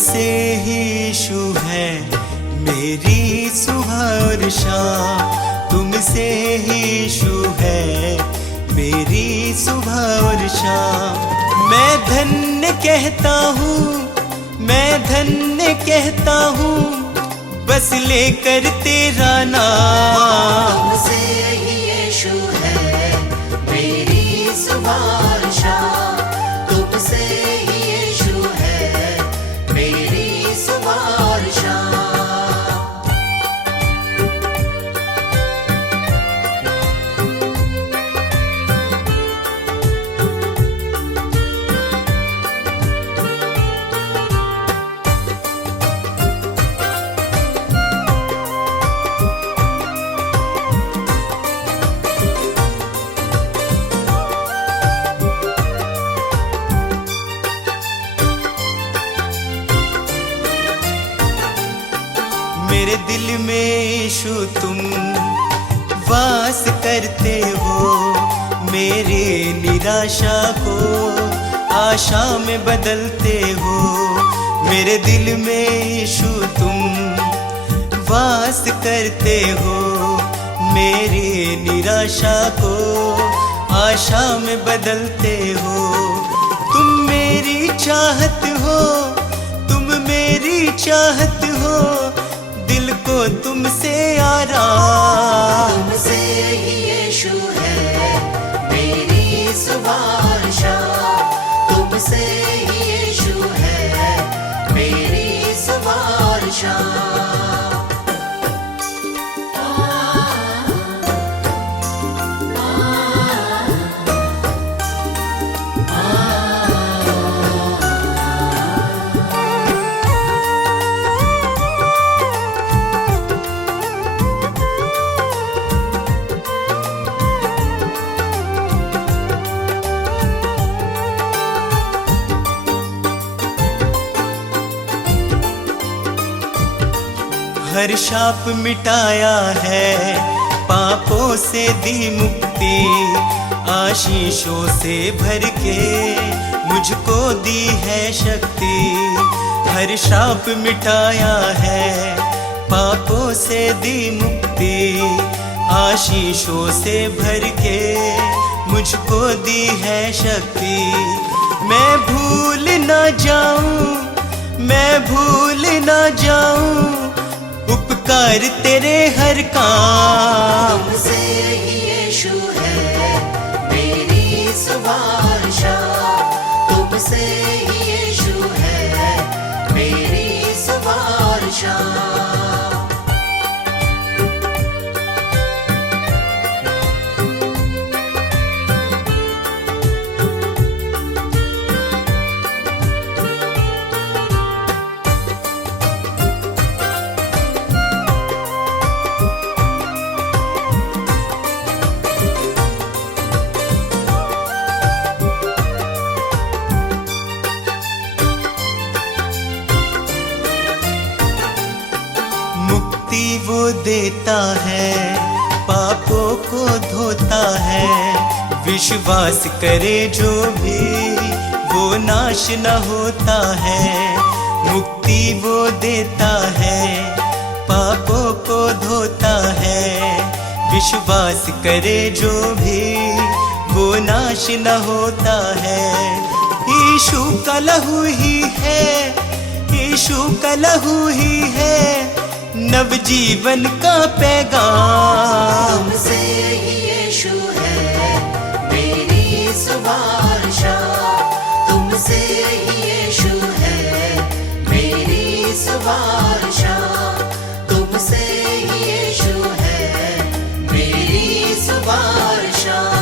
तुमसे ही यीशु है मेरी सुबह और शाम, तुमसे ही यीशु है मेरी सुबह और शाम। मैं धन्य कहता हूँ, मैं धन्य कहता हूँ, बस लेकर तेरा नाम। तुमसे ही यीशु है मेरी सुबह और शाम, तुमसे ही यीशु है मेरी सुबह और शाम। मेरे दिल में यीशु तुम वास करते हो, मेरे निराशा को आशा में बदलते हो। मेरे दिल में यीशु तुम वास करते हो, मेरी निराशा को आशा में बदलते हो। तुम मेरी चाहत हो, तुम मेरी चाहत हो, दिल को तुमसे आराम। तुमसे ही यीशु है मेरी सुबह और शाम, तुमसे ही यीशु है मेरी सुबह और शाम। हर शाप मिटाया है, पापों से दी मुक्ति, आशीषों से भर के मुझको दी है शक्ति। हर शाप मिटाया है, पापों से दी मुक्ति, आशीषों से भर के मुझको दी है शक्ति। मैं भूल ना जाऊं, मैं भूल ना जाऊं उपकार तेरे हर काम। तुमसे ही यीशु है मेरी सुबह और शाम, तुमसे ही यीशु है मेरी सुबह और शाम। वो देता है, पापों को धोता है, विश्वास करे जो भी वो नाश न होता है। मुक्ति वो देता है, पापों को धोता है, विश्वास करे जो भी वो नाश न होता है। यीशु का लहू ही है, यीशु का लहू ही है नवजीवन का पैगाम। तुमसे ही यीशु है मेरी सुबह और शाम, तुमसे ही यीशु है मेरी सुबह और शाम, तुमसे ही यीशु है मेरी सुबह और शाम।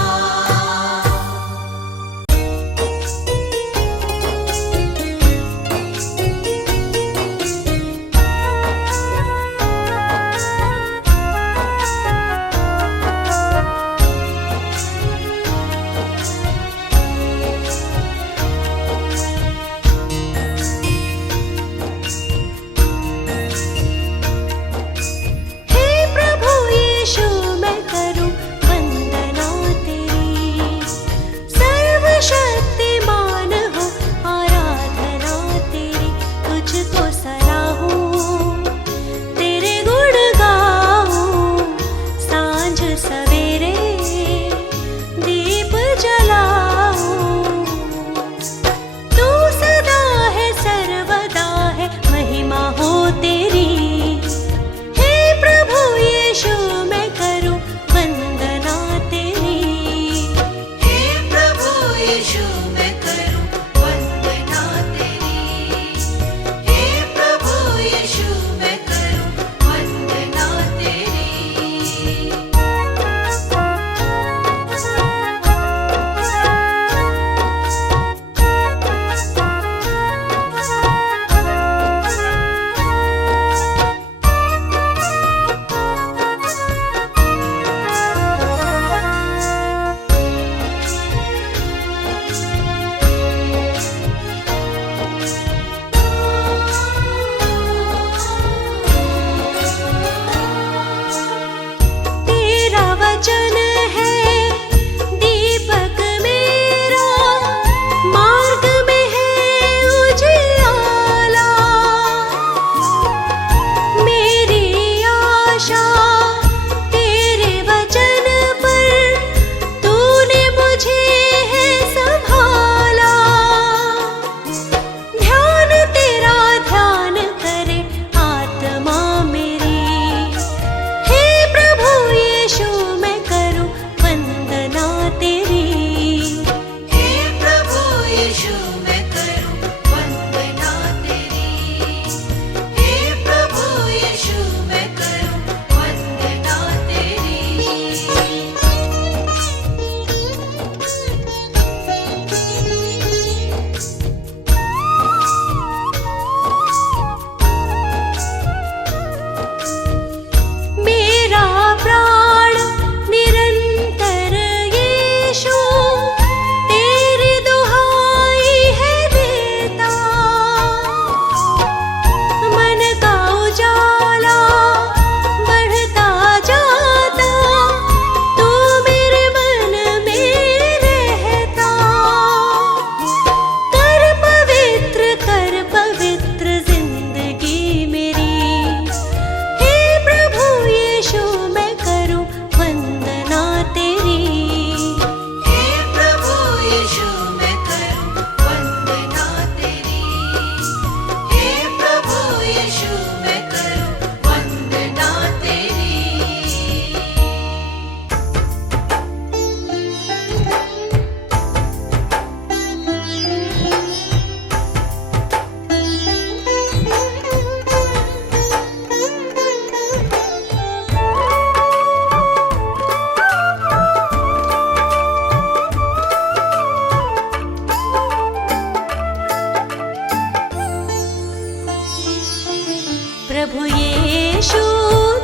प्रभु यीशु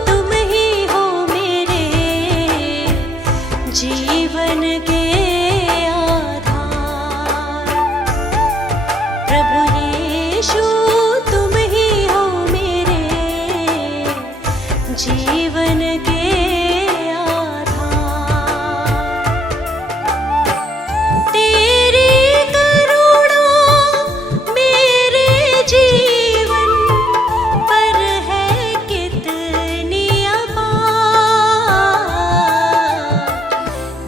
तुम ही हो मेरे जीवन के आधार। प्रभु यीशु तुम ही हो मेरे जीवन के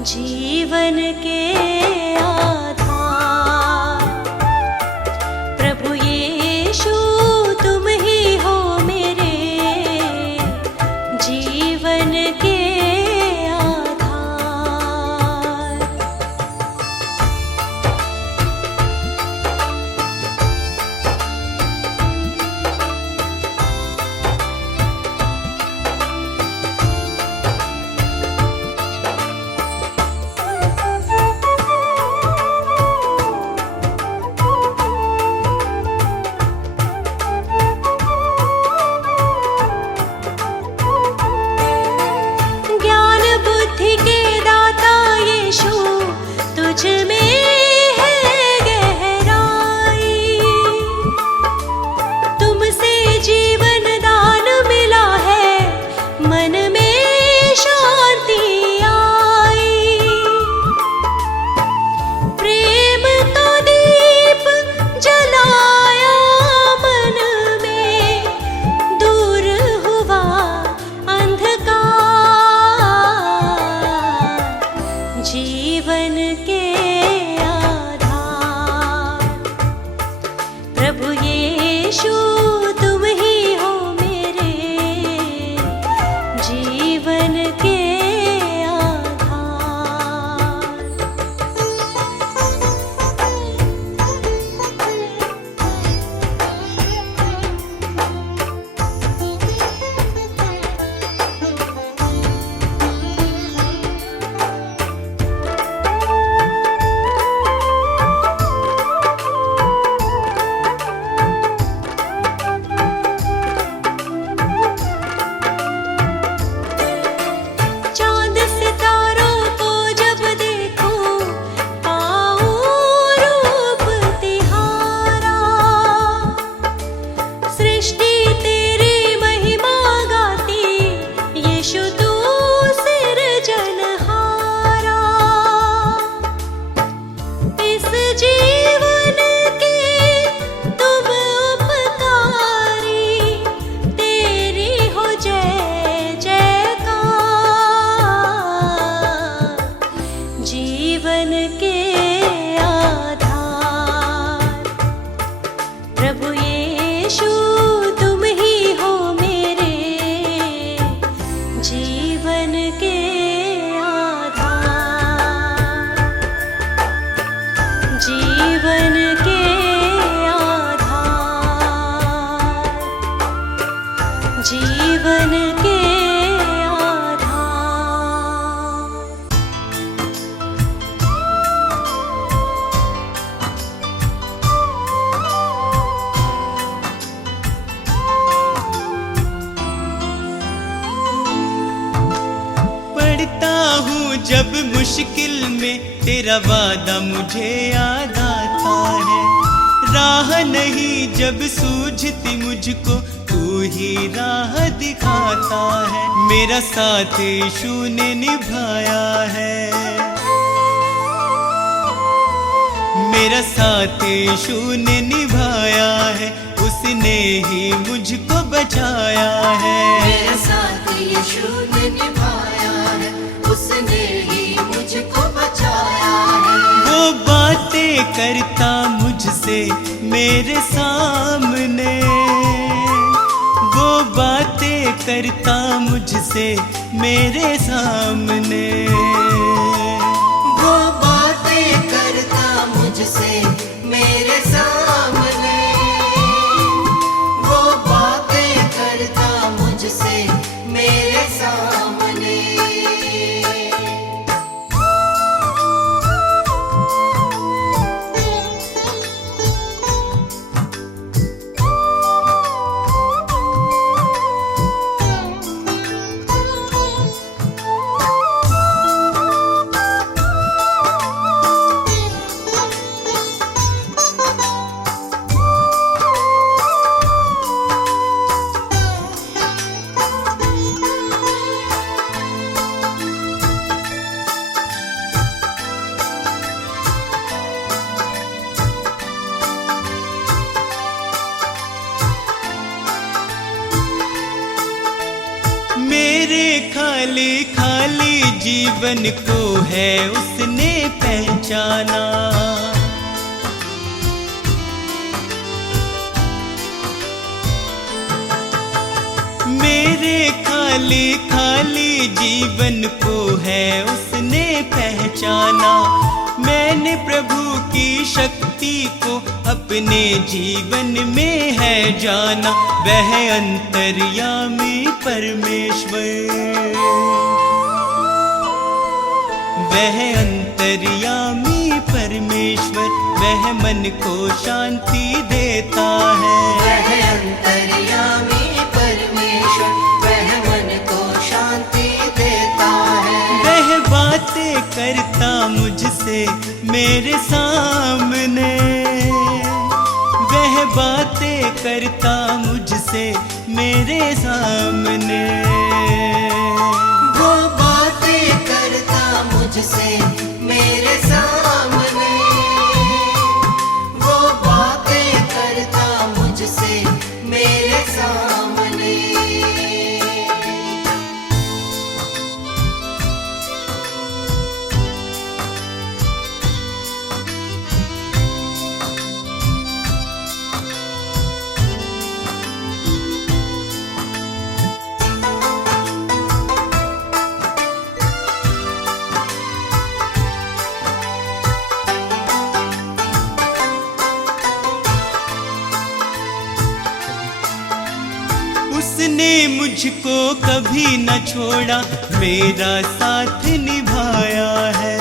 जीवन के आधार। प्रभु यीशु तुम ही हो मेरे जीवन के आधार। तुझ में है गहराई, तुमसे जीवन दान मिला है, मन में शांति आई। प्रेम का दीप जलाया मन में, दूर हुआ अंधकार। जीवन के आधार। प्रभु यीशु तुम ही हो मेरे जीवन के आधार। जीवन के आधार। प्रभु यीशु तुम ही हो मेरे जीवन के आधार। जीवन के आधार। जीवन के जब मुश्किल में तेरा वादा मुझे याद आता है। राह नहीं जब सूझती मुझको, तू ही राह दिखाता है। मेरा साथ यीशु ने निभाया है, मेरा साथ यीशु ने निभाया है। उसने ही मुझको बचाया है। मेरा साथ यीशु ने निभाया है, उसने ही मुझको बचाया है। वो बातें करता मुझसे मेरे सामने, वो बातें करता मुझसे मेरे सामने, वो बातें करता मुझसे मेरे सामने, वो बातें करता मुझसे मेरे सामने। मेरे खाली खाली जीवन को है उसने पहचाना। मेरे खाली खाली जीवन को है उसने पहचाना। मैंने प्रभु की शक्ति को अपने जीवन में है जाना। वह अंतर्यामी परमेश्वर, वह अंतर्यामी परमेश्वर, वह मन को शांति देता है। वह अंतर्यामी परमेश्वर, वह मन को शांति देता है। वह बातें करता मुझसे मेरे सामने, वह बातें करता मुझसे मेरे सामने। वो बातें करता मुझसे मेरे सामने, वो बातें करता मुझसे मेरे सामने। उसने मुझको कभी न छोड़ा, मेरा साथ निभाया है।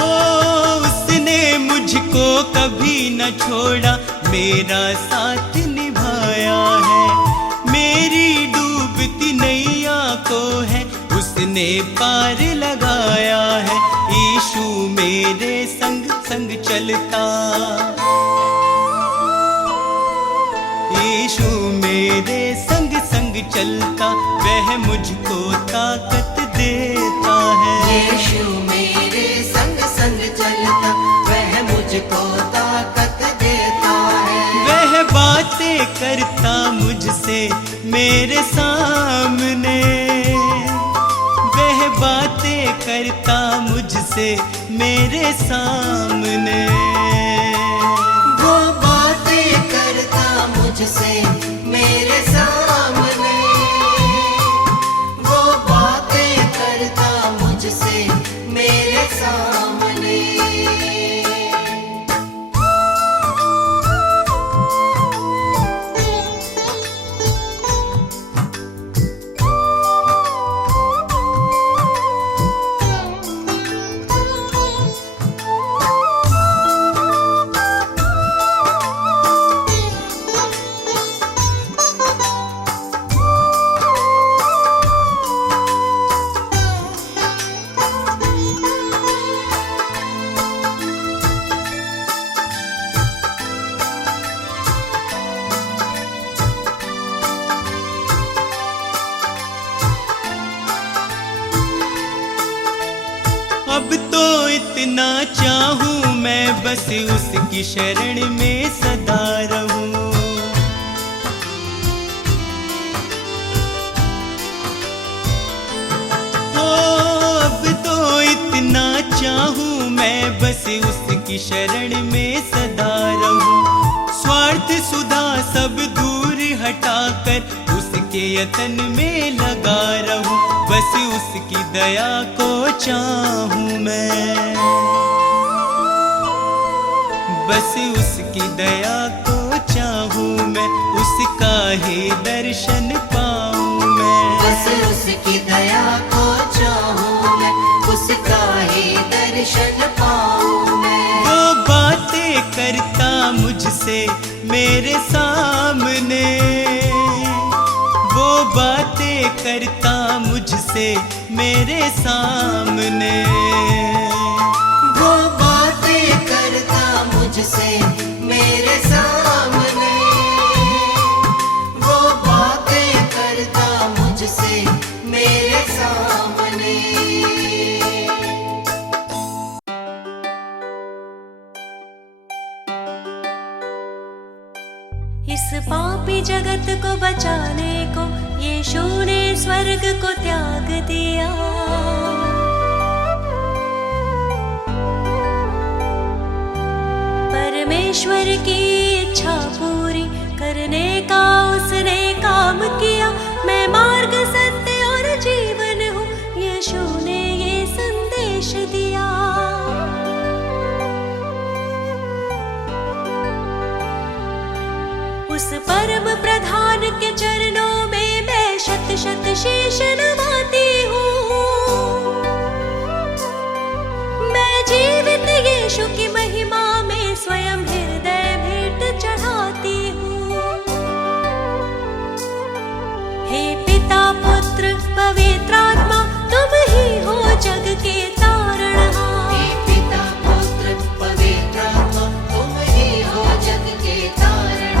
ओ उसने मुझको कभी न छोड़ा, मेरा साथ निभाया है। मेरी डूबती नैया को है उसने पार लगाया है। यीशु मेरे संग संग चलता, यीशु मेरे संग संग चलता, वह मुझको ताकत देता है। यीशु मेरे संग संग चलता, वह मुझको ताकत देता है। वह बातें करता मुझसे मेरे सामने, वह बातें करता मुझसे मेरे सामने। वो बातें करता मुझसे मेरे सामने, वो बातें करता मुझसे मेरे सामने। अब तो इतना चाहूं मैं बस उसकी शरण में सदा रहूं। ओ अब तो इतना चाहूं मैं बस उसकी शरण में सदा रहूं। स्वार्थ सुधा सब दूर हटाकर उसके यतन में लगा रहूं। बस उसकी दया को चाहूं मैं, बस उसकी दया को चाहूं मैं, उसका ही दर्शन पाऊं मैं। बस उसकी दया को चाहूं मैं, उसका ही दर्शन पाऊं मैं। वो बातें करता मुझसे मेरे सामने, वो बातें करता मुझसे मेरे सामने। वो बातें करता मुझसे मेरे सामने, वो बातें करता मुझसे मेरे सामने। पापी जगत को बचाने को यीशु ने स्वर्ग को त्याग दिया। परमेश्वर की इच्छा पूरी करने का उसने काम किया। मैं मार्ग, सत्य और जीवन हूँ, यीशु ने ये संदेश दिया। उस परम प्रधान के चरणों में मैं शत शत शीश नवाती हूँ। मैं जीवित यीशु की महिमा में स्वयं हृदय भेंट चढ़ाती हूँ। हे पिता, पुत्र, पवित्र आत्मा, तुम ही हो जग के तारणहार। हे पिता, पुत्र, पवित्र आत्मा, तुम ही हो जग के तारणहार।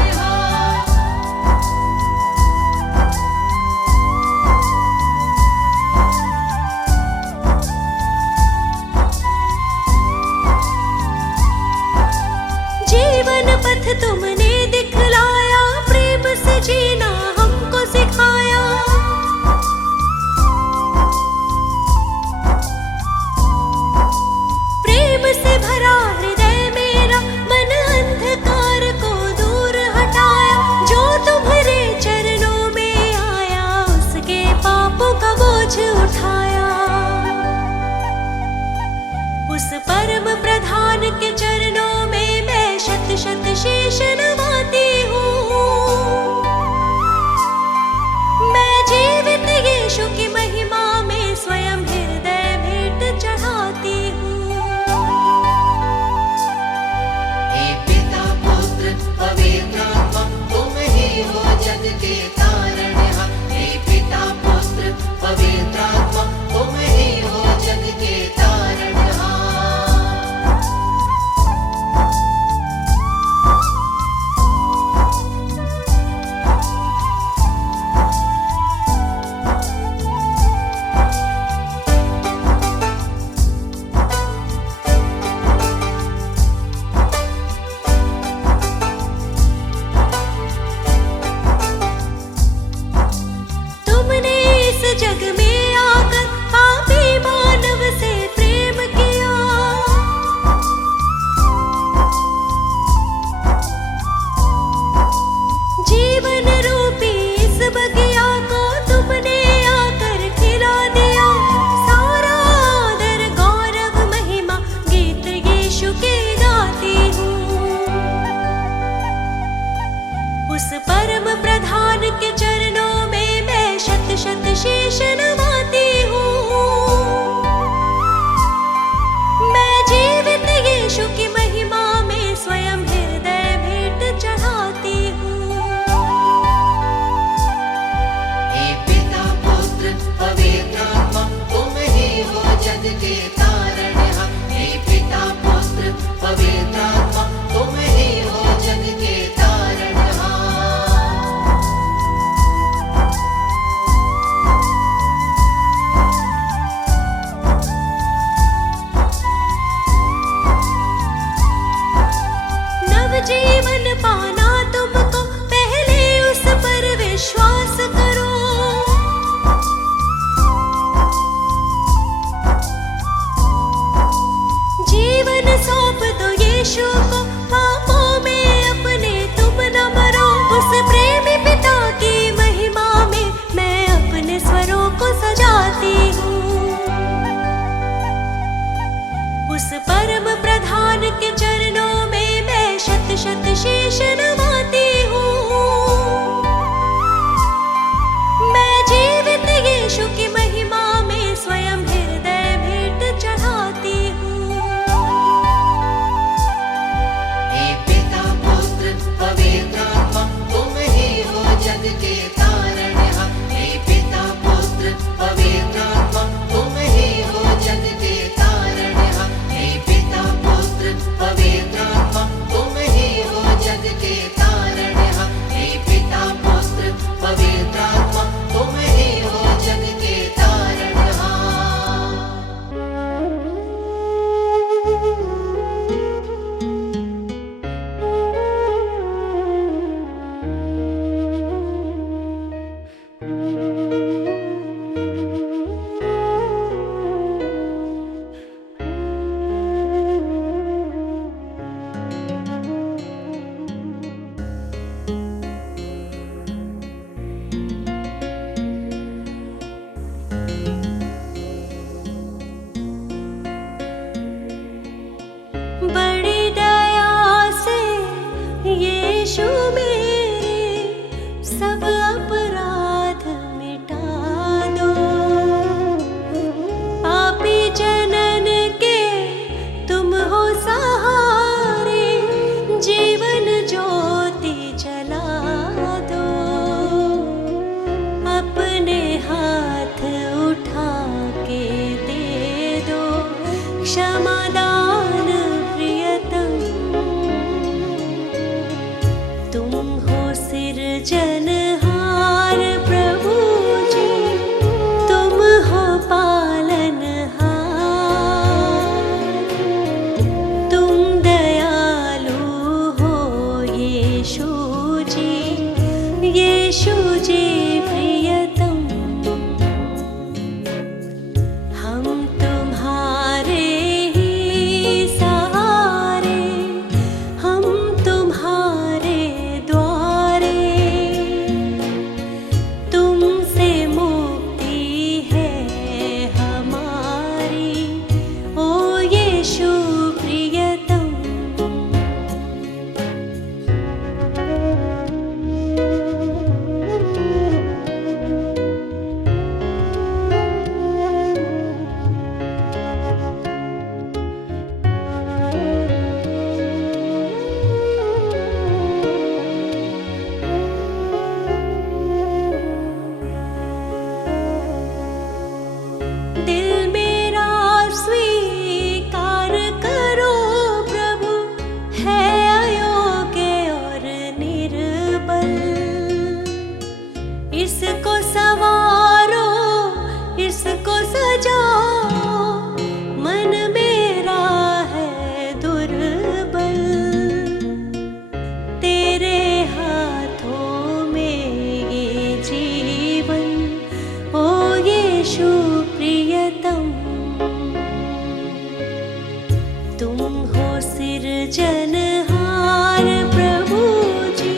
बल, तेरे हाथों में ये जीवन, ओ यीशु प्रियतम। तुम हो सिरजनहार प्रभु जी,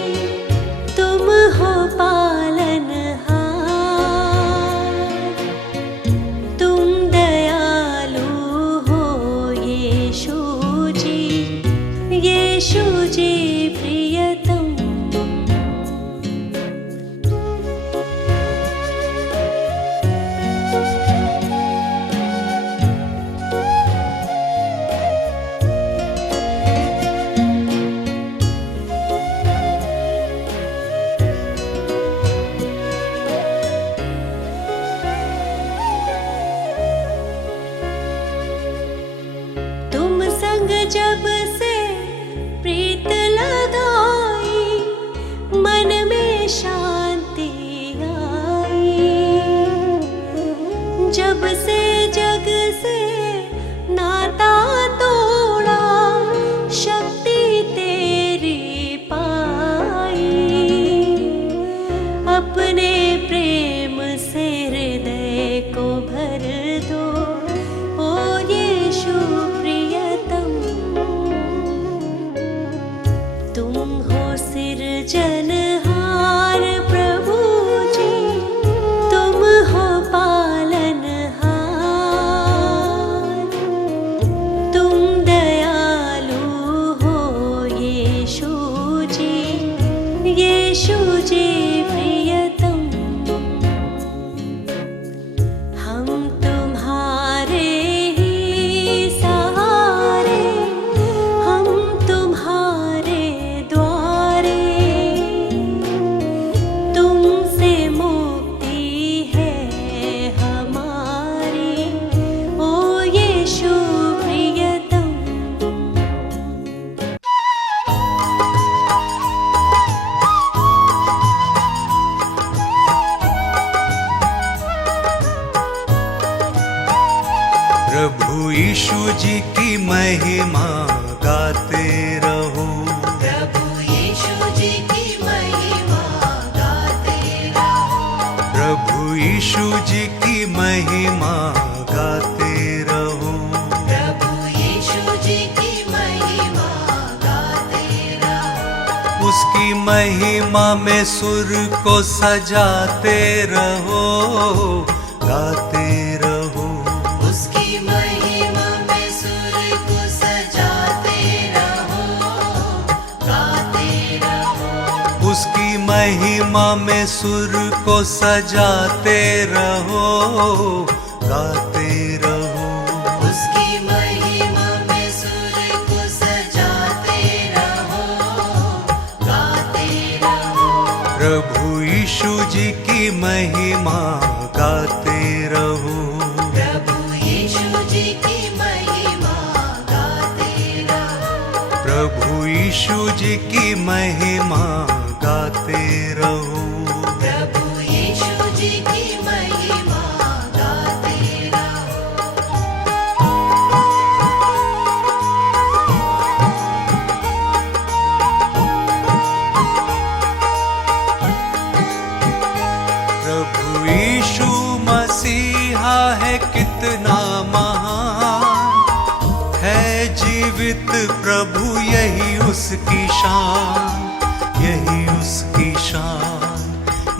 तुम हो पालनहार, तुम दयालु हो यीशु जी, यीशु जी प्रियतम। तुम संग जब से प्रीत लगाई, मन में शांति आई। जब से जग से नाता तोड़ा, शक्ति तेरी पाई। अपने प्रेम से हृदय को भर दो, ओ यीशु प्रियतम। तुम हो सिरजनहार प्रभु जी, तुम हो पालनहार, तुम दयालु हो यीशु जी, यीशु जी प्रियतम। हम तुम्हारे ही सहारे, हम तुम्हारे द्वारे, तुमसे मुक्ति है हमारी, ओ यीशु प्रियतम। प्रभु यीशु जी की महिमा गाते रहो, प्रभु यीशु जी की महिमा गाते रहो, प्रभु यीशु जी की महिमा गाते रहो। प्रभु यीशु जी की महिमा गाते रहो। उसकी महिमा में सुर को सजाते रहो, गाते रहो। उसकी महिमा में सुर को सजाते रहो, गाते रहो। उसकी महिमा में सुर को सजाते रहो, गाते रहो। उसकी महिमा में सुर को सजाते रहो, गाते रहो। प्रभु यीशु जी की महिमा गाते रहो, प्रभु यीशु जी की महिमा गाते रहो। प्रभु यीशु जी की महिमा गाते रहो। प्रभु यीशु जी की महिमा गाते रहो। प्रभु यीशु मसीहा है कितना महान, है जीवित प्रभु यही उसकी शान, यही उसकी शान,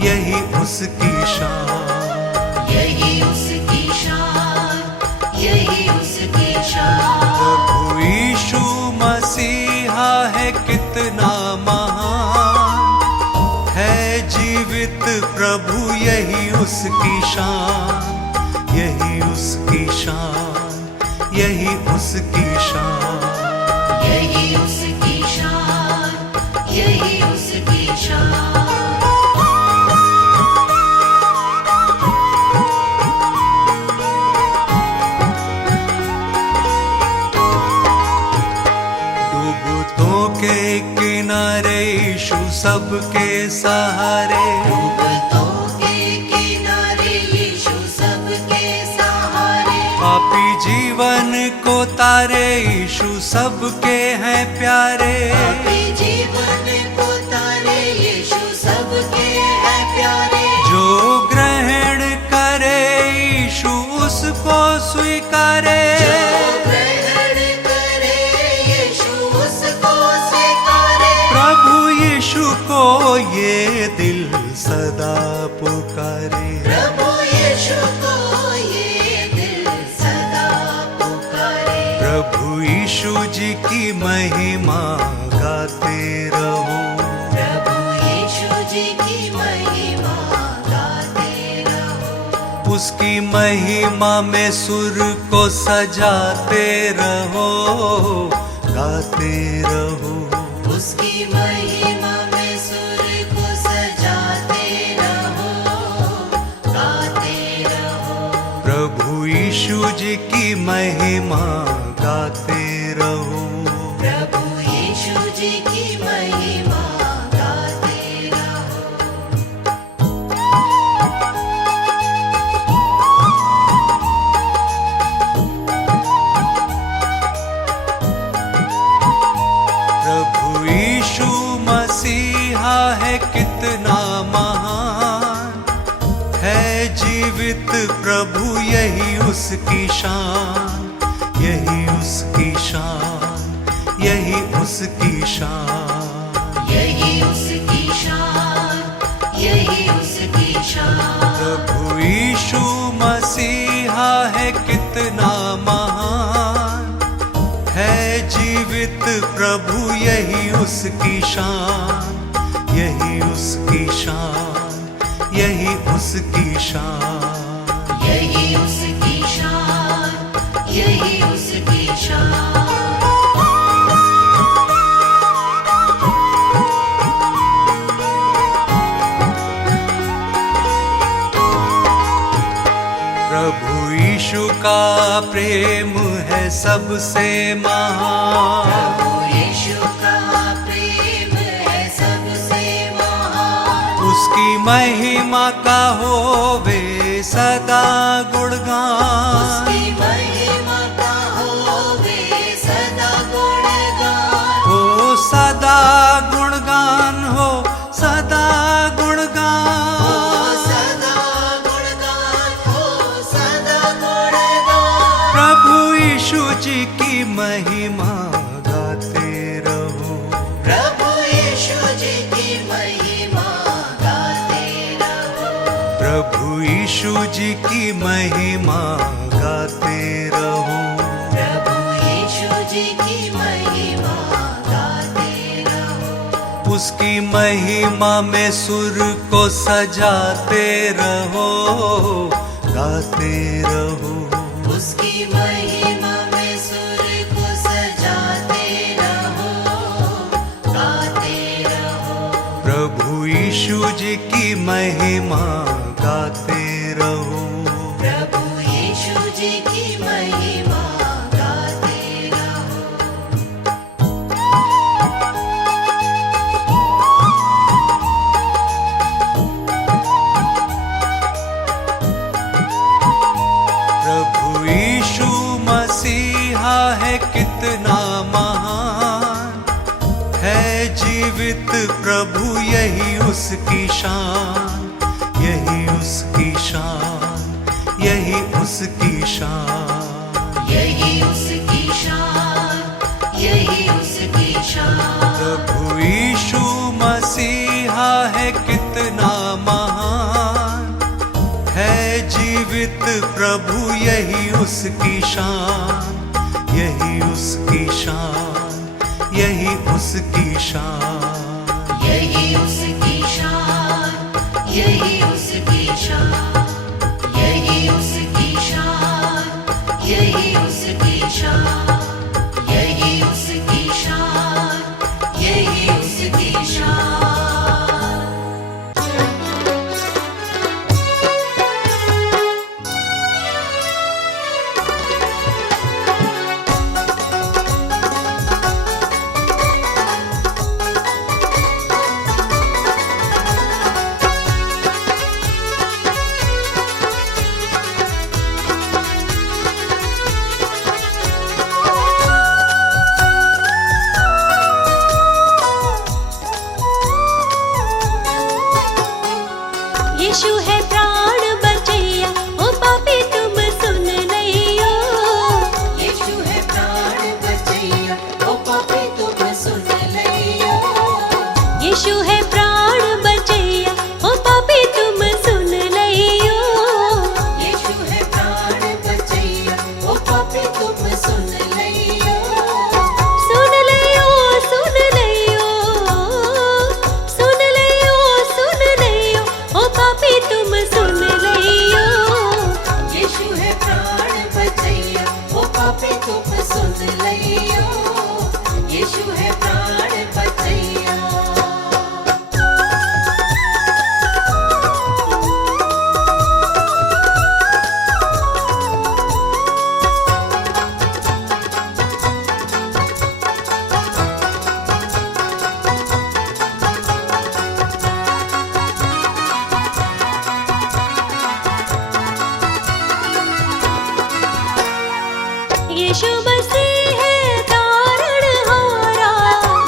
यही उसकी शान। यही उसकी शान, यही उसकी शान। प्रभु यीशु मसीहा है कितना महान, है जीवित प्रभु यही उसकी शान, यही उसकी शान, यही उसकी शान। यही उसकी शान, यही उसकी शान। डूबतों के किनारे यीशु सबके सहारे, डूबतों के किनारे यीशु सबके सहारे। पाप पापी जीवन को तारे यीशु सबके हैं प्यारे। पापी जीवन को तारे यीशु सबके हैं प्यारे। जो ग्रहण करे यीशु उसको स्वीकारे। जो ग्रहण करे यीशु उसको स्वीकारे। प्रभु यीशु को ये दिल सदा पुकारे। प्रभु यीशु को ये दिल सदा पुकारे। प्रभु यीशु जी की महिमा गाते रहो। प्रभु यीशु जी की महिमा गाते रहो। उसकी महिमा में सुर को सजाते रहो, गाते रहो। उसकी महिमा में सुर को सजाते रहो, गाते रहो। प्रभु यीशु जी की महिमा गाते रहो। प्रभु यीशु जी की महिमा गाते रहो। प्रभु यीशु मसीहा है कितना महान, है जीवित प्रभु यही उसकी शान, यही उसकी शान, यही उसकी शान। यही उसकी शान, यही उसकी शान। प्रभु यीशु मसीहा है कितना महान, है जीवित प्रभु यही उसकी शान, यही उसकी शान, यही उसकी शान। यही उसकी शान, यही उसकी शान। प्रभु यीशु का प्रेम है सबसे महान। प्रभु यीशु का प्रेम है सबसे महान। उसकी महिमा का होवे सदा गुणगान। उसकी महिमा का होवे सदा गुणगान। हो सदा गुणगान, हो सदा गुणगान। सदा गुणगान हो, सदा गुणगान। प्रभु यीशु जी की महिमा गाते रहो। प्रभु यीशु जी की महिमा गाते रहो। प्रभु यीशु जी की महिमा गाते रहो। प्रभु यीशु जी की महिमा गाते रहो। उसकी महिमा में सुर को सजाते रहो, गाते रहो। उसकी महिमा में सुर को सजाते रहो, गाते रहो। प्रभु यीशु जी की महिमा गाते रहो। प्रभु यीशु जी की महिमा गाते रहो। प्रभु यीशु मसीहा है कितना महान, है जीवित प्रभु यही उसकी शान, यही उसकी शान, यही उसकी शान। यही उसकी शान, यही उसकी शान। प्रभु यीशु मसीहा है कितना महान, है जीवित प्रभु यही उसकी शान, यही उसकी शान, यही उसकी शान। यही उसकी शान, यही उसकी शान। यही उसकी शान, यही उसकी शान। यही उसकी शान, यही उसकी शान। यीशु है प्राण बचैया। यीशु मसीह है तारणहारा,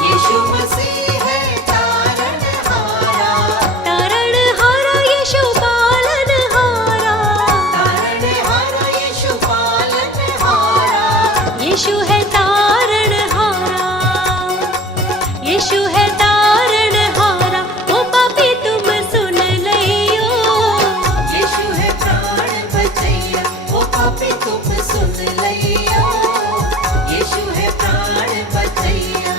यीशु मसीह है तारणहारा, तारणहारा यीशु पालनहारा, तारणहारा यीशु पालनहारा। यीशु है तारणहारा, यीशु है तारणहारा। ओ पापी तुम सुन लियो, यीशु है प्राण बचैया। ओ पापी तुम सुन लियो, यीशु है प्राण बचैया।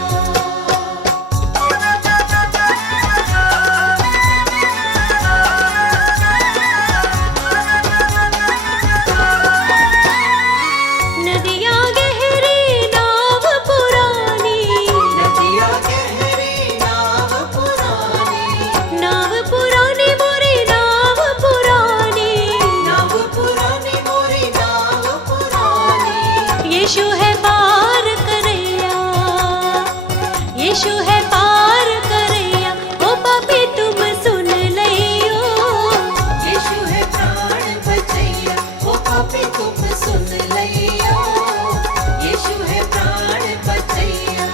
नदियाँ गहरी नाव पुरानी, नदियाँ गहरी नाव पुरानी, नाव पुरानी मोरी नाव पुरानी, नाव पुरानी मोरी नाव पुरानी। यीशु है पार करैया, यीशु है पार करैया। ओ पापी तुम सुन लियो, यीशु है प्राण बचैया। ओ पापी तुम सुन लियो, यीशु है प्राण बचैया।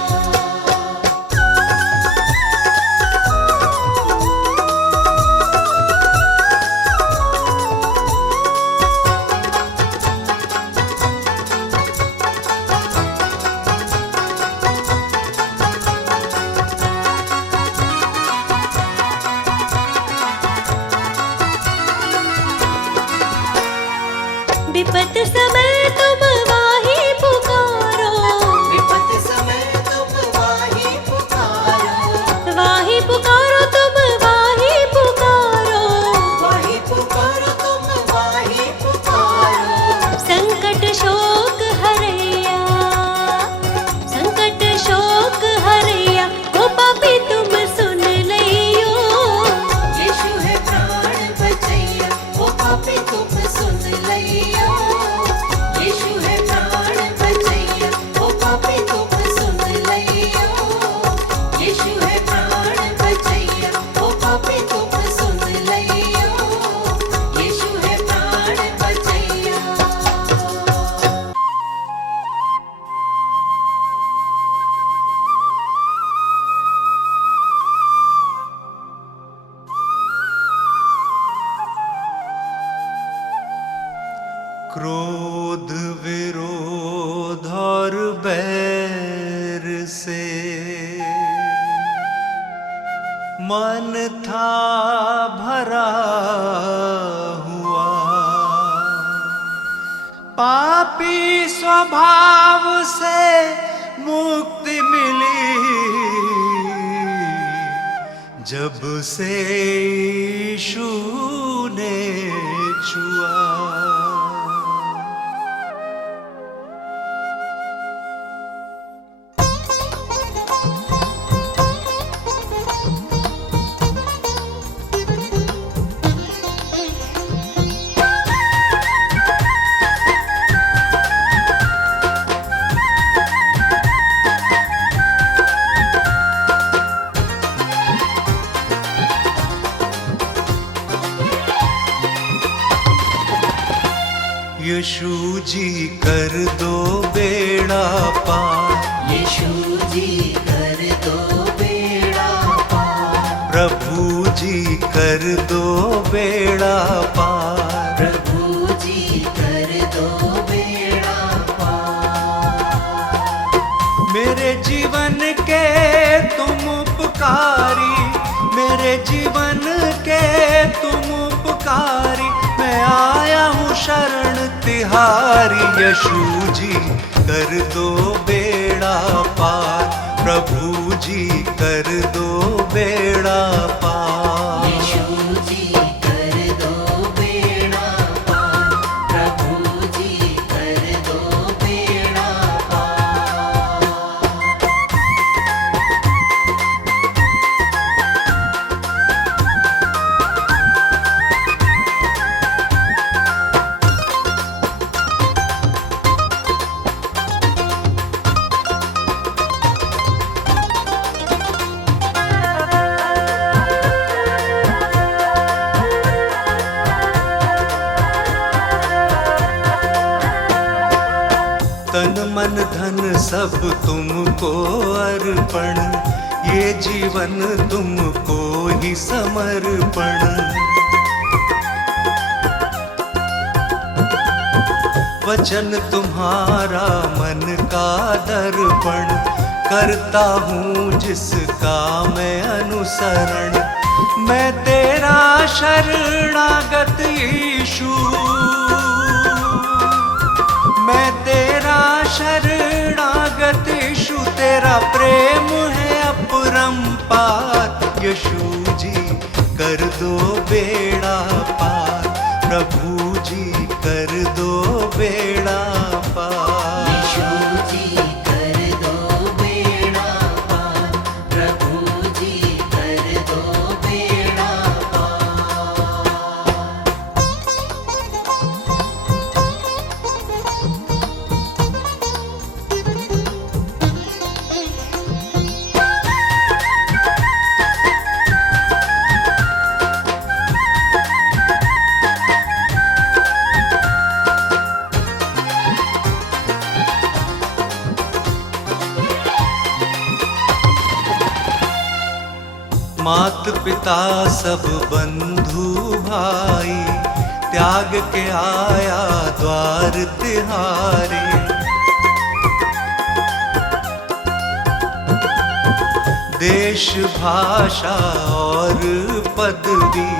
विपत समय तुम वाही पुकारो, विपत समय तुम वाही पुकारो, वाही पुकारो तुम वाही पुकारो। वाही पुकारो तुम वाही पुकारो। संकट शोक हरैया, संकट शोक हरैया। ओ पापी तुम सुन लियो, यीशु है प्राण बचैया। ओ पापी तुम सुन लियो, यीशु है प्राण बचैया। ओ पापी तुम सुन लियो, यीशु है प्राण बचैया। ओ पापी तुम सुन लियो, यीशु है प्राण बचैया। क्रोध विरोध और बैर से मन था भरा हुआ, पापी स्वभाव से मुक्ति मिली जब से यीशु ने छुआ। यीशु जी कर दो बेड़ा पार, यीशु जी कर दो बेड़ा पार। प्रभु जी कर दो बेड़ा पार, प्रभु जी कर दो बेड़ा पार। मेरे जीवन के तुम उपकारी, मेरे जीवन के तुम उपकारी। मैं आया हूँ शरण तिहारी, यीशु जी कर दो बेड़ा पार, प्रभु जी कर दो बेड़ा पार। यीशु जी कर दो बेड़ा पार, प्रभु जी कर दो बेड़ा पार। तन धन सब तुमको अर्पण, ये जीवन तुमको ही समर्पण। वचन तुम्हारा मन का दर्पण, करता हूँ जिसका मैं अनुसरण। मैं तेरा शरणागत यीशु, मैं तेरा शरणागत यीशु, तेरा प्रेम है अपरंपार। यीशु जी कर दो बेड़ा पार, प्रभु जी कर दो बेड़ा पार। यीशु जी कर दो बेड़ा पार, प्रभु जी कर दो बेड़ा पार। मात पिता सब बंधु भाई, त्याग के आया द्वार तिहारे। देश भाषा और पदवी,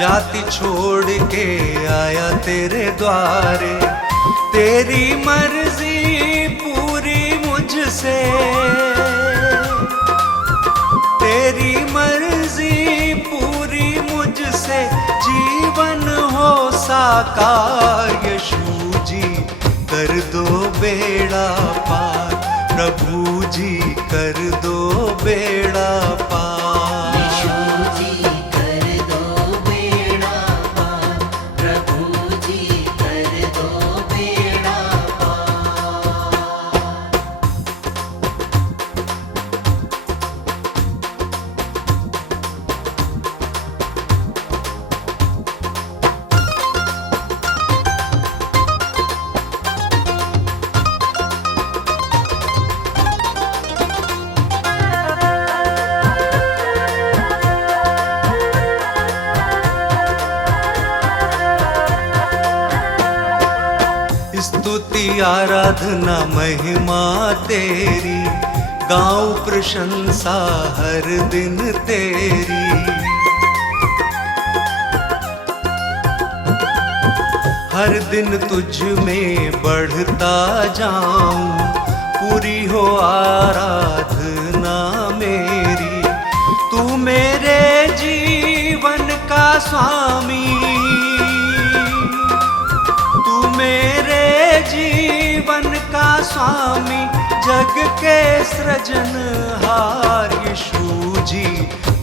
जाति छोड़ के आया तेरे द्वारे। तेरी मर्जी पूरी मुझसे, तेरी मर्जी पूरी मुझसे, जीवन हो साकार। यीशु जी कर दो बेड़ा पार, प्रभु जी कर दो बेड़ा पार। यीशु जी कर दो बेड़ा पार, प्रभु जी कर दो बेड़ा पार। स्तुति आराधना महिमा तेरी, गाऊं प्रशंसा हर दिन तेरी। हर दिन तुझ में बढ़ता जाऊं, पूरी हो आराधना मेरी। तू मेरे जीवन का स्वामी, तू मेरे जीवन का स्वामी, जग के सृजनहार। यीशु जी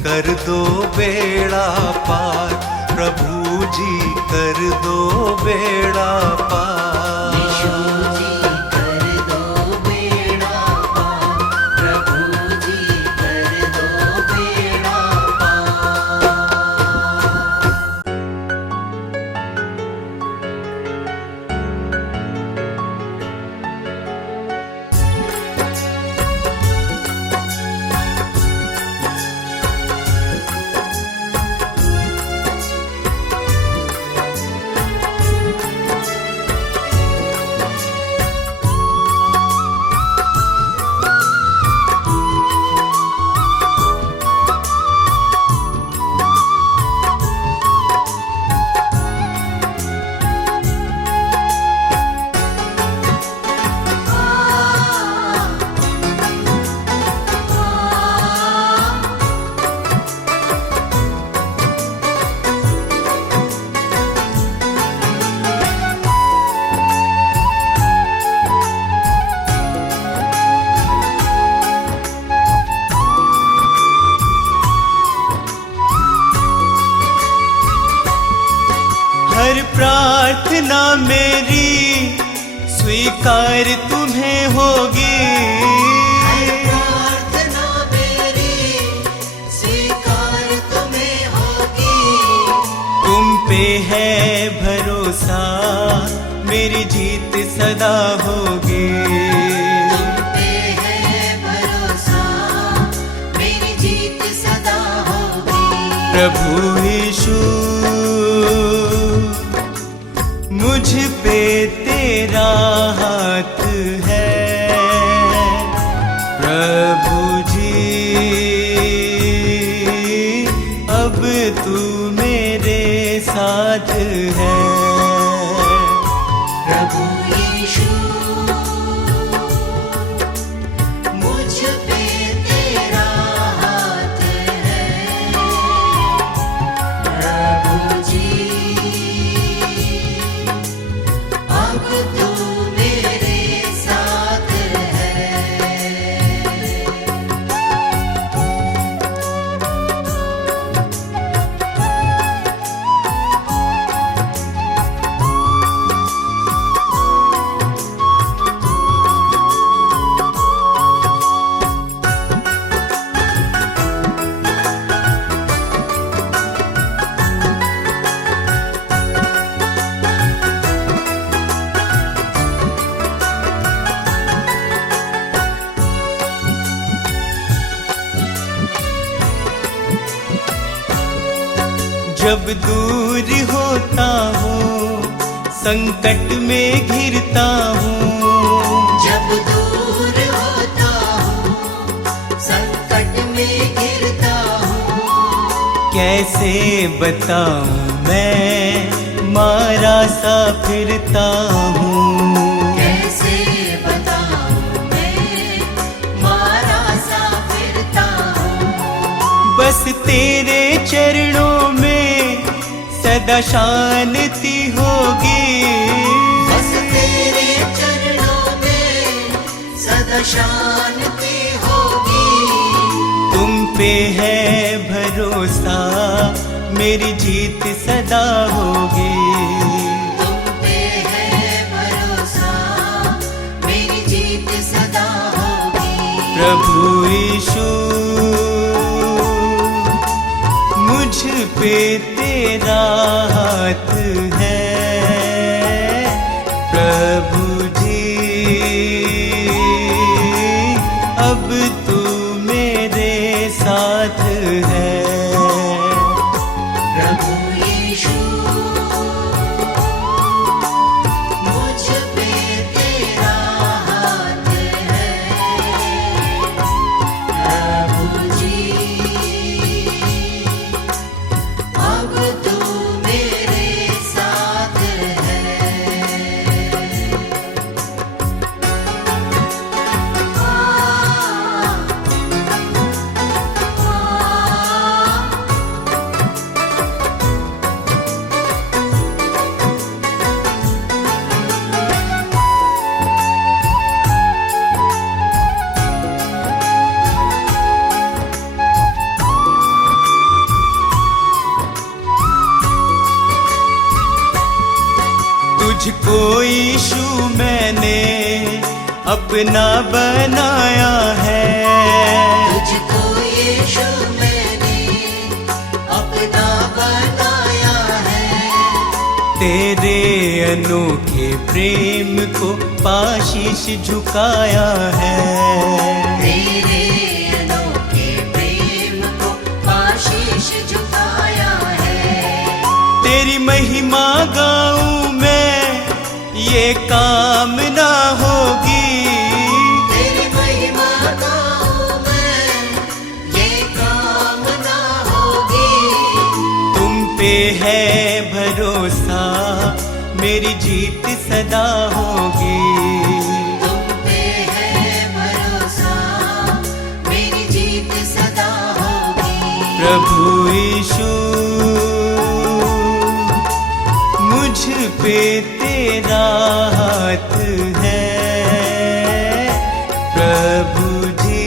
कर दो बेड़ा पार, प्रभु जी कर दो बेड़ा पार। यीशु जी कर दो बेड़ा पार, प्रभु जी कर दो बेड़ा पार। हर प्रार्थना मेरी स्वीकार तुम्हें होगी, प्रार्थना मेरी स्वीकार तुम्हें होगी। तुम पे है भरोसा, मेरी जीत सदा होगी। प्रभु यीशु मुझ पे तेरा हाथ है। प्रभु जी अब तू मेरे साथ है। प्रभु यीशु मुझ पे तेरा हाथ है। प्रभु जी अब तू मेरे साथ है। जब दूर होता हूँ संकट में घिरता हूँ। जब दूर होता हूँ संकट में गिरता हूँ। कैसे बताऊँ मैं मारा सा फिरता हूँ। कैसे बताऊँ मैं मारा सा फिरता हूँ। बस तेरे चरणों में सदा शांति होगी। बस तेरे चरणों में सदा शांति होगी। तुम पे है भरोसा मेरी जीत सदा होगी। तुम पे है भरोसा मेरी जीत सदा होगी। प्रभु यीशु मुझ पे तेरा हाथ है। प्रभु जी अब तू मेरे साथ है। प्रभु यीशु मुझ पे तेरा हाथ है। प्रभु जी अब तू मेरे साथ है। तुझको यीशु मैंने अपना बनाया है। तुझको यीशु मैंने अपना बनाया है। तेरे अनोखे प्रेम को पाशीश झुकाया है। तेरे अनोखे प्रेम को आशीष झुकाया है। तेरी महिमा गाऊं मैं ये कामना होगी। तेरी महिमा गाऊं मैं ये कामना होगी। तुम पे है भरोसा मेरी जीत सदा होगी। तुम पे है भरोसा मेरी जीत सदा होगी। प्रभु यीशु मुझ पे तेरा हाथ है। प्रभु जी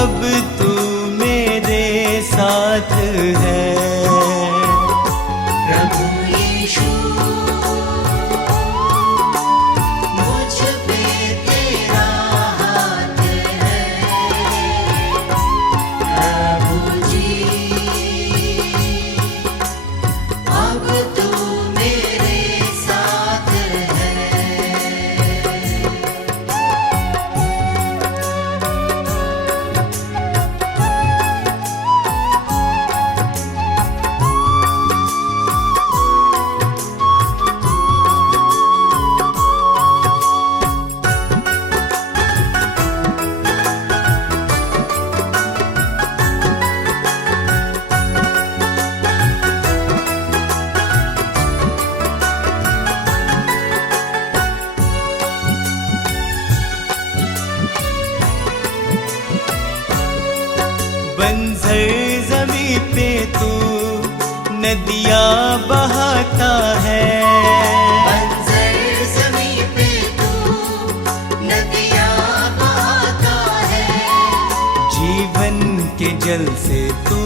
अब तू मेरे साथ है। प्रभु यीशु मुझ पे तेरा हाथ है। प्रभु जी अब तू मेरे साथ है। बंजर जमी पे तू नदियाँ बहाता है। बंजर ज़मीं पे तू नदियाँ बहाता है। जीवन के जल से तू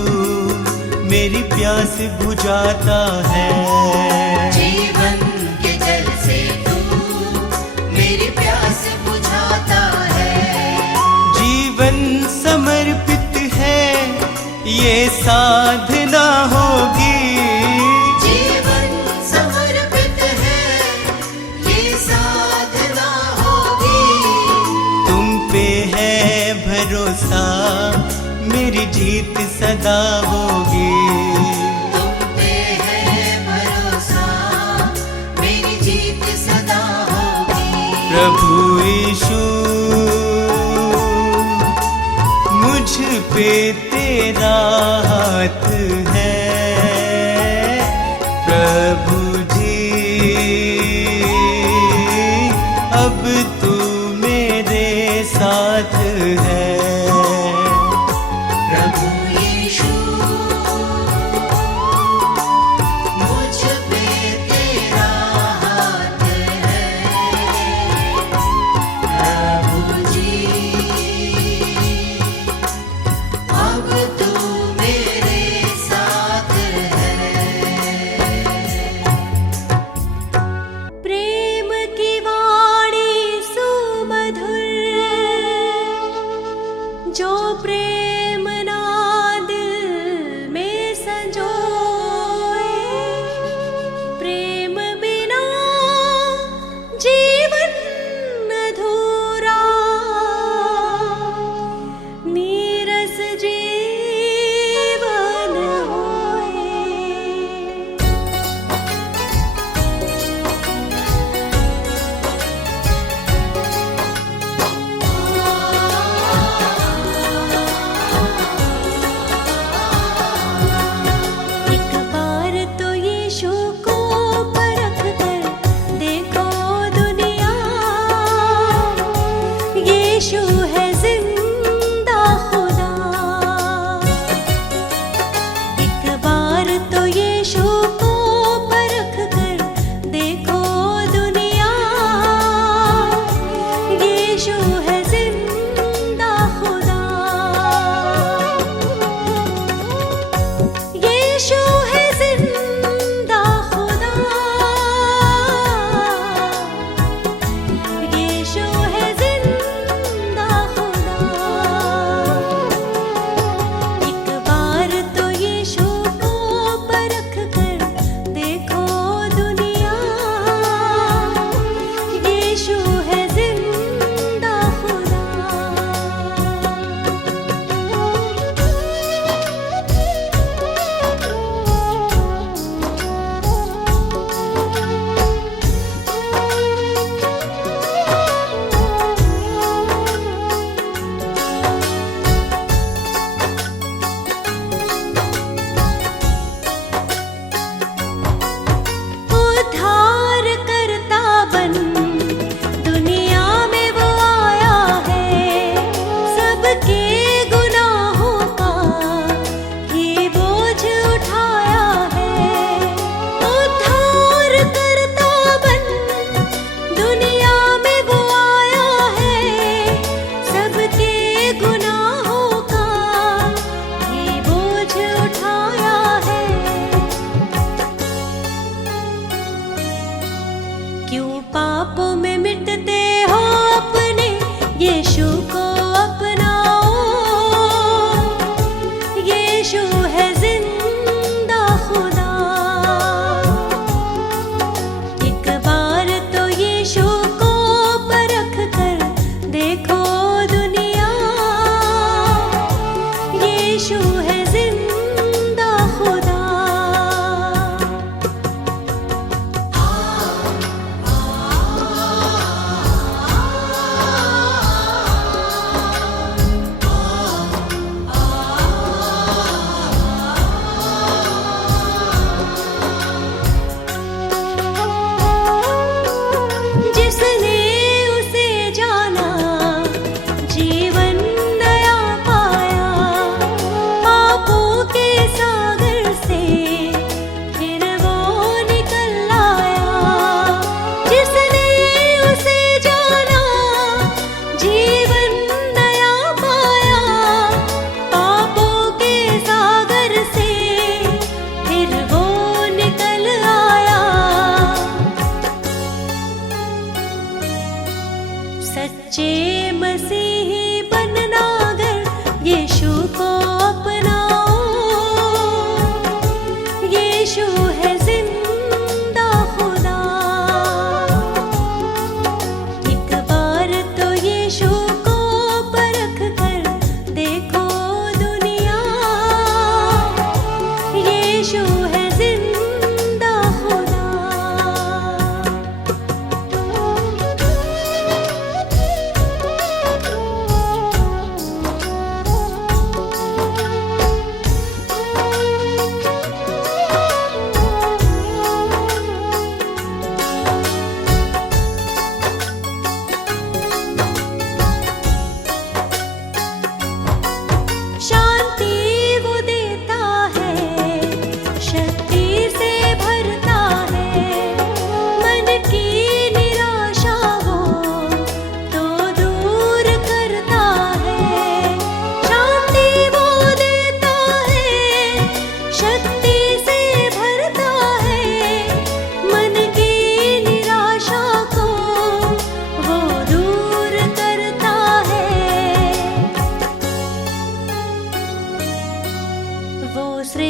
मेरी प्यास बुझाता है। जीवन के जल से तू मेरी प्यास बुझाता है। जीवन समर्पित है ये साधना होगी। जीवन समर्पित है ये साधना होगी। तुम पे है भरोसा मेरी जीत सदा होगी। तुम पे है भरोसा मेरी जीत सदा होगी। प्रभु यीशु मुझ पे तेरा हाथ है। प्रभु जी अब तू मेरे साथ है। प्रभु यीशु मुझ पे तेरा हाथ है। प्रभु जी अब तू मेरे साथ है। प्रेम की वाणी सुमधुर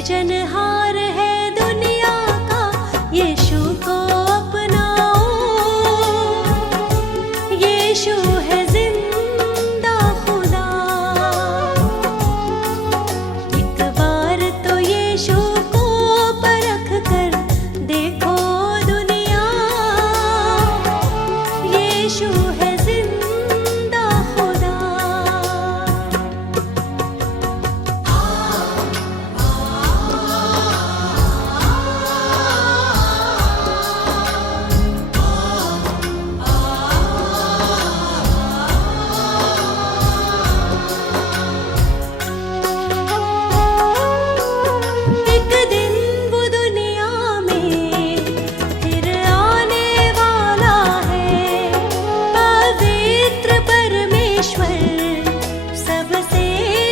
सृजनहार है दुनिया का, यीशु को अपनाओ। यीशु है जिंदा खुदा। एक बार तो यीशु को परख कर देखो दुनिया, यीशु है जिंदा खुदा। एक दिन वो दुनिया में फिर आने वाला है, पवित्र परमेश्वर सबसे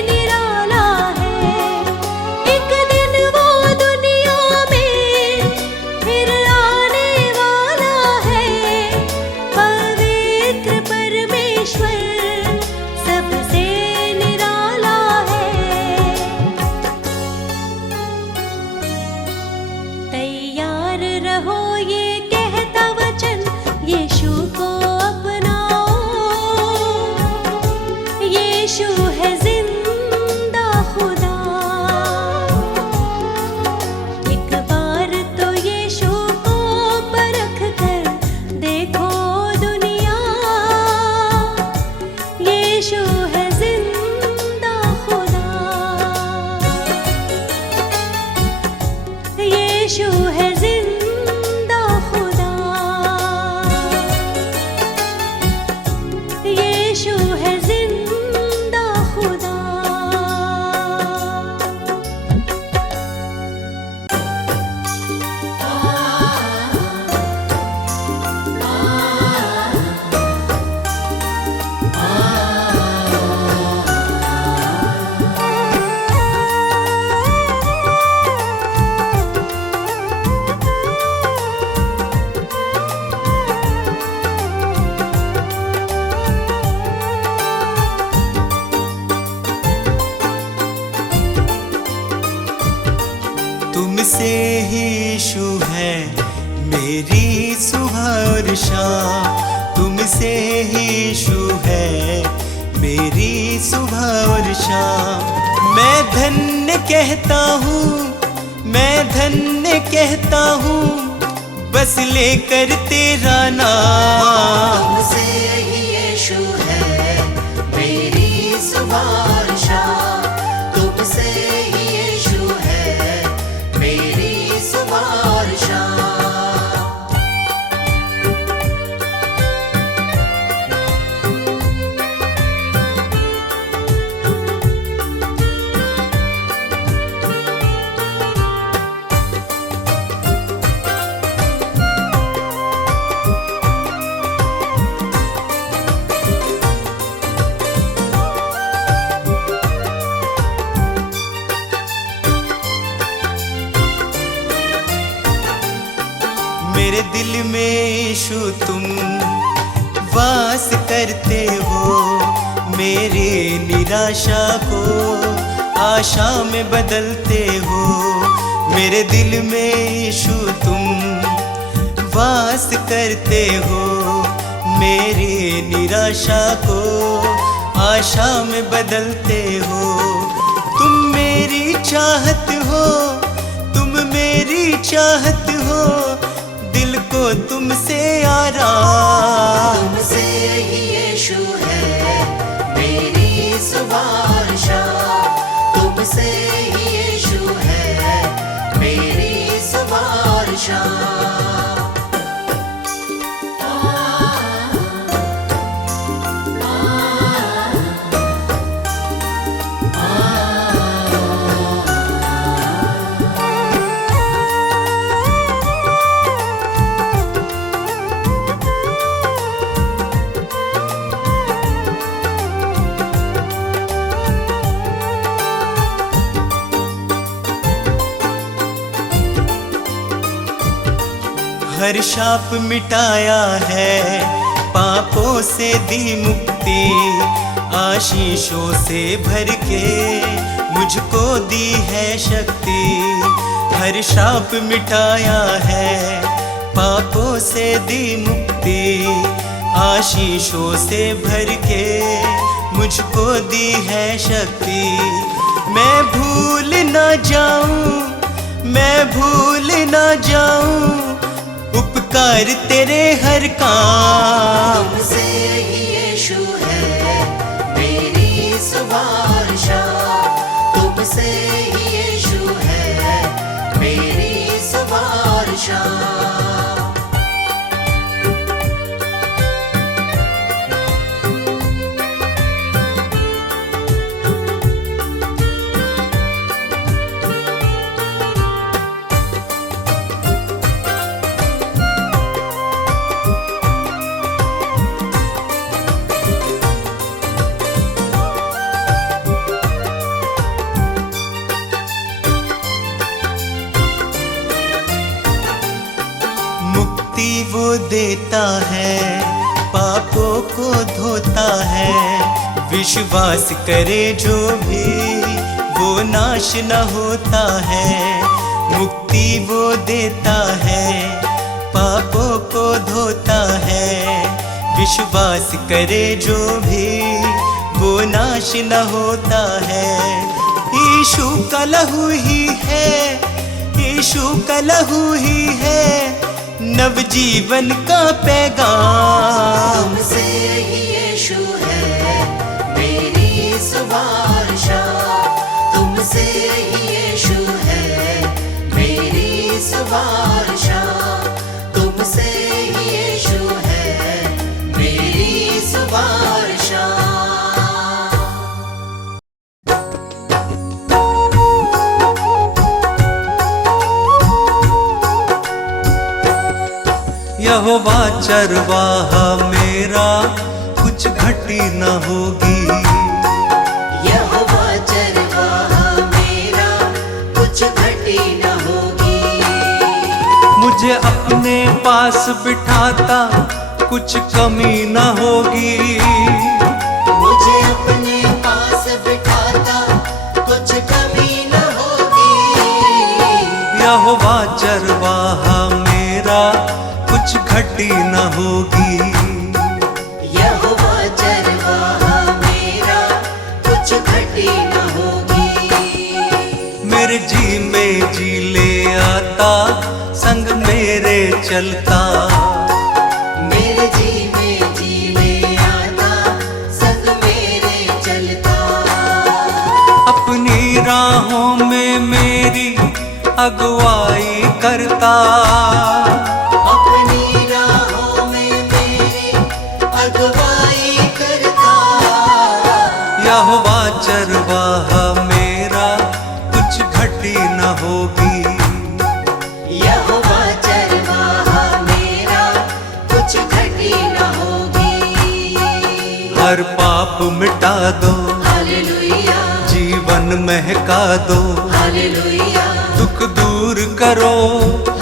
निराला है। एक दिन वो दुनिया में फिर आने वाला है, पवित्र परमेश्वर सबसे निराला है। तैयार रहो ये कहता वचन, यीशु को अपनाओ। यीशु है जिंदा खुदा। एक बार तो यीशु को परख कर देखो दुनिया, यीशु है जिंदा खुदा। यीशु है जिंदा खुदा। यीशु है जिंदा खुदा। तुमसे ही यीशु है मेरी सुबह और शाम, तुमसे ही यीशु है मेरी सुबह और शाम। मैं धन्य कहता हूँ, मैं धन्य कहता हूँ, बस लेकर तेरा नाम। तुमसे ही यीशु है मेरी सुबह और शाम, तुमसे ही यीशु है मेरी सुबह और शाम। मेरे दिल में यीशु तुम वास करते हो, मेरे निराशा को आशा में बदलते हो। मेरे दिल में यीशु तुम वास करते हो, मेरी निराशा को आशा में बदलते हो। तुम मेरी चाहत हो, तुम मेरी चाहत हो, दिल को तुमसे आराम। तुमसे ही यीशु है मेरी सुबह और शाम, तुमसे ही यीशु है मेरी सुबह और शाम। हर शाप मिटाया है, पापों से दी मुक्ति, आशीषों से भर के मुझको दी है शक्ति, हर श्राप मिटाया है, पापों से दी मुक्ति। आशीषों से भर के मुझको दी है शक्ति, मैं भूल ना जाऊं, मैं भूल ना जाऊं उपकार तेरे हर काम। तुमसे ही यीशु है मेरी सुबह शाम, तुमसे ही यीशु है मेरी सुबह शाम। वो देता है, पापों को धोता है, विश्वास करे जो भी वो नाश न होता है। मुक्ति वो देता है, पापों को धोता है, विश्वास करे जो भी वो नाश न होता है। यीशु का लहू ही है, यीशु का लहू ही है नवजीवन का पैगाम। तुमसे ही यीशु है मेरी सुबह शाम, तुमसे ही यीशु है मेरी सुबह शाम, तुमसे ही यीशु है मेरी सुबह शाम। यहोवा चरवाहा मेरा, कुछ घटी न होगी। यहोवा चरवाहा मेरा, कुछ घटी न होगी। मुझे अपने पास बिठाता, कुछ कमी न होगी। मुझे अपने पास बिठाता, कुछ कमी न होगी। यहोवा चरवाहा मेरा, कुछ घटी न होगी। यहोवा चरवाहा मेरा, कुछ घटी न होगी। मेरे जी में जी ले आता, संग मेरे चलता। मेरे जी में जी ले आता, संग मेरे चलता। अपनी राहों में मेरी अगुवाई करता। यहोवा चरवाहा मेरा, कुछ घटी न होगी। यहोवा चरवाहा मेरा, कुछ घटी न होगी। हर पाप मिटा दो, हालेलुया, जीवन महका दो। हालेलुया, दुख दूर करो,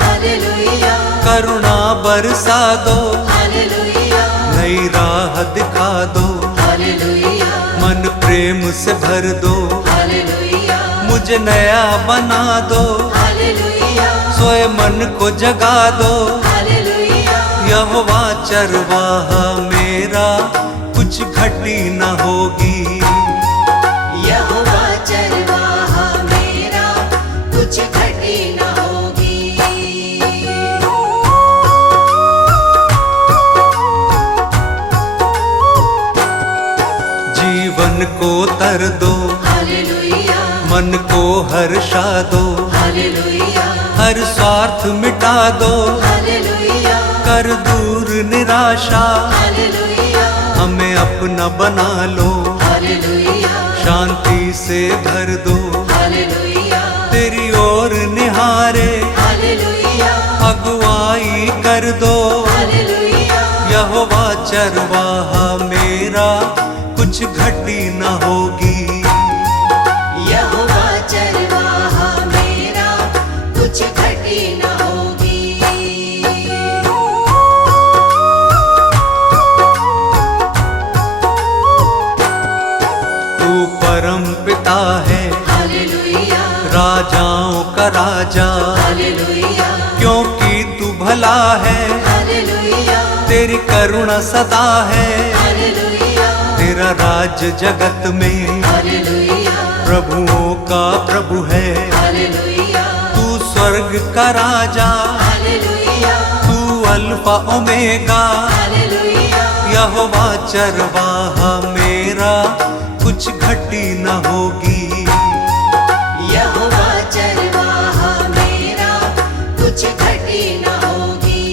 हालेलुया, करुणा बरसा दो। हालेलुया, नई राह दिखा दो, हालेलुया, मन प्रेम से भर दो। हालेलुया, मुझे नया बना दो, हालेलुया, सोए मन को जगा दो। हालेलुया, यहोवा चरवाहा मेरा, कुछ घटी न होगी। यहोवा चरवाहा मेरा, कुछ घटी न होगी। जीवन को तर दो, हालेलुया, मन को हर्षा दो। हालेलुया, हर स्वार्थ मिटा दो, हालेलुया, कर दूर निराशा। हालेलुया, हमें अपना बना लो, हालेलुया, शांति से भर दो। हालेलुया, तेरी ओर निहारे, हालेलुया, अगुवाई कर दो। हालेलुया, यहोवा चरवाहा मेरा, कुछ घटी न होगी। यहोवा चरवाहा मेरा, कुछ घटी न होगी। बनता है, हालेलुया राजाओं का राजा, हालेलुया क्योंकि तू भला है, हालेलुया तेरी करुणा सदा है, हालेलुया तेरा राज जगत में हालेलुया प्रभुओं का प्रभु है, हालेलुया तू स्वर्ग का राजा, हालेलुया तू अल्फा ओमेगा, हालेलुया यहोवा चरवाहा मेरा, कुछ घटी न होगी। यहोवा चरवाहा मेरा, कुछ घटी न होगी।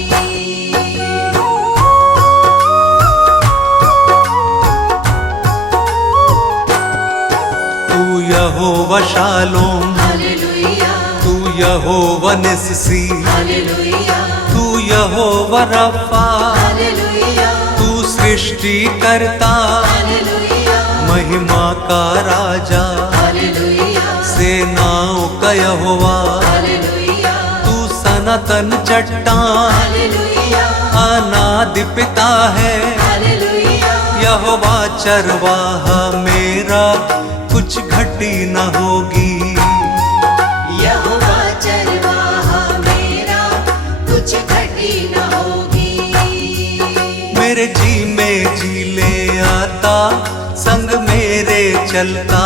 तू यहोवा शालोम, हालेलुया तू यहोवा निस्सी, हालेलुया तू यहोवा रफा, हालेलुया तू सृष्टि करता, हालेलुया महिमा का राजा, हालेलुया सेनाओं का यहोवा, हालेलुया तू सनातन चट्टान, हालेलुया अनादि पिता है, हालेलुया यहोवा चरवाहा मेरा, कुछ घटी न होगी। यहोवा चरवाहा मेरा, कुछ घटी न होगी। मेरे जी में जी ले आता, संग मेरे चलता,